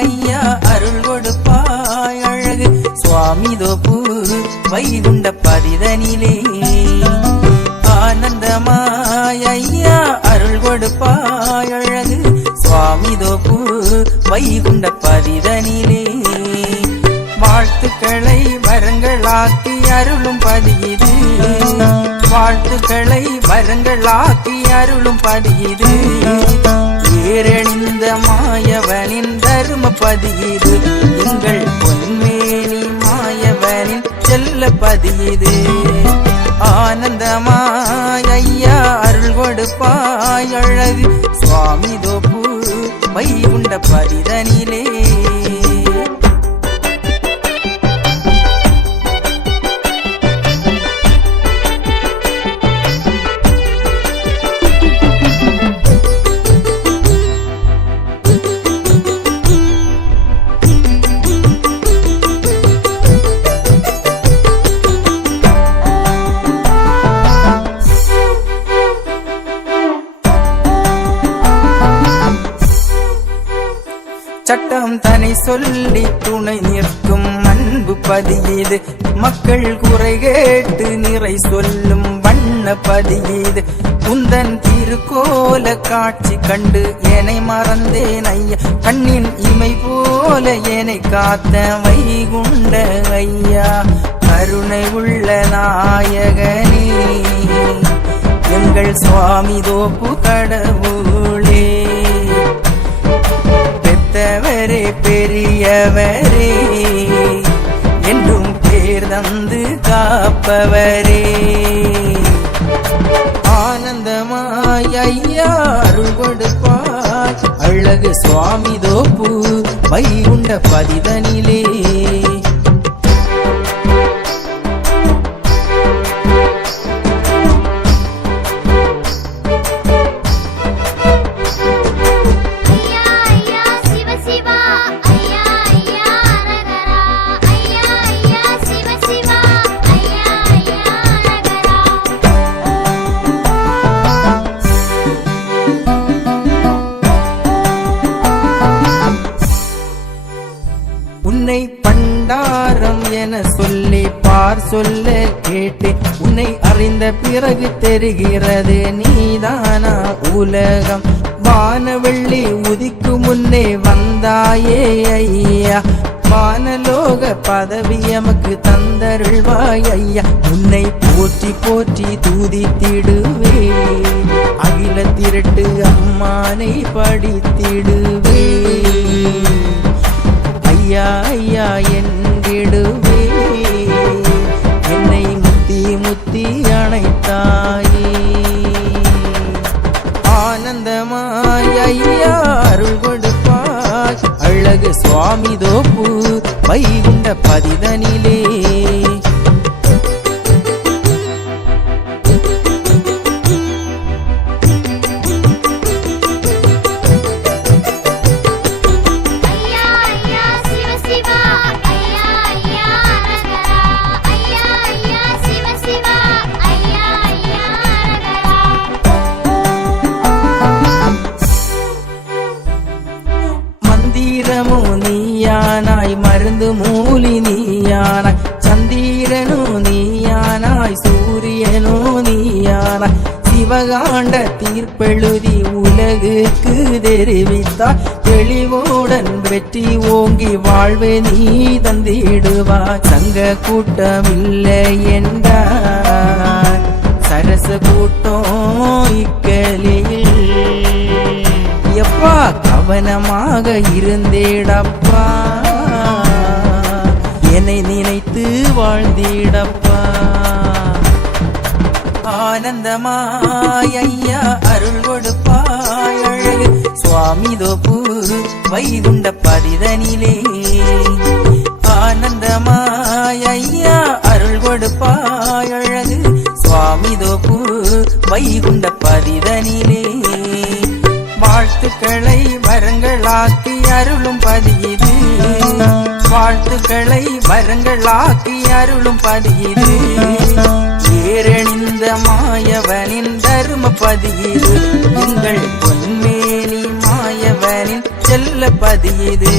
ஐயா அருள் கொடுப்பாய் அழகு சுவாமி தோப்பு வைகுண்ட பதிதனிலே ஆனந்தமாய் ஐயா அருள் கொடுப்பாய் அழகு சுவாமி தோப்பு வைகுண்ட பதிதனிலே வாழ்த்துக்களை வரங்களாக்கி அருளும் பதியுது வாழ்த்துக்களை வரங்களாக்கி அருளும் பதியுது ஏரணிந்த மாயவனின் தர்ம பதியுது எங்கள் பொன்மேனி மாயவனின் செல்ல பதியுது ஆனந்தமாய் ஐயா அருள் கொடுப்பாய் அழகு சுவாமி தோப்பு வைகுண்ட பதிதனிலே சட்டம் தனை சொல்லி துணை நிற்கும் அன்பு பதியீது மக்கள் குறை கேட்டு நிறை சொல்லும் வண்ண பதியீது உந்தன் திருக்கோல காட்சி கண்டு என்னை மறந்தேன் ஐயா கண்ணின் இமை போல என்னை காத்த வைகுண்ட ஐயா கருணை உள்ள நாயகனே எங்கள் சுவாமி தோப்பு கடவுளே பெத்தவரே பெரியவரே என்றும் பேர் தந்து காப்பவரே ஆனந்தமாய் ஐயா அருள் கொடுப்பாய் அழகு சுவாமி தோப்பு வைகுண்ட பதிதனிலே உன்னை பண்டாரம் என சொல்லி பார் சொல்ல கேட்டேன் உன்னை அறிந்த பிறகு தெரிகிறது நீதானா உலகம் வானவெள்ளி உதிக்கு முன்னே வந்தாயே ஐயா வானலோக பதவி எமக்கு தந்தருள்வாய் ஐயா உன்னை போற்றி போற்றி தூதித்திடுவே அகில திரட்டு அம்மானை படித்திடுவே ஐயா ஐயா என்றிடுவே என்னை முத்தி முத்தி அணைத்தாயே ஆனந்தமாய் ஐயா அருள் கொடுப்பாய் அழகு சுவாமி தோப்பு வைகுண்ட பதிதனிலே மந்திரமோ நீயானாய் மருந்து மூலி நீயானாய் சந்திரனோ நீயானாய் சூரியனோ நீயானாய் சிவகாண்ட தீர்ப்பெழுதி உலகுக்கு தெரிவித்தாய் தெளிவுடன் வெற்றி ஓங்கி வாழ்வை நீ தந்திடுவாய் சங்க கூட்டமில்லை என்றார் சரச கூட்டம் இக்கலியில் எப்பா கவனமாக இருந்தேடப்பா என்னை நினைத்து வாழ்ந்திடப்பா ஆனந்தமாய் ஐயா அருள் கொடுப்பாய் அழகு சுவாமி தோப்பு வைகுண்ட பதிதனிலே ஆனந்தமாய் ஐயா அருள் கொடுப்பாய் அழகு சுவாமி தோப்பு வைகுண்ட பதிதனிலே வாழ்த்துக்களை வரங்களாக்கி அருளும் பதியது வாழ்த்துக்களை வரங்களாக்கி அருளும் பதியது ஏறணிந்த மாயவனின் தரும பதியது எங்கள் பொன்மேனி மாயவனின் செல்ல பதியது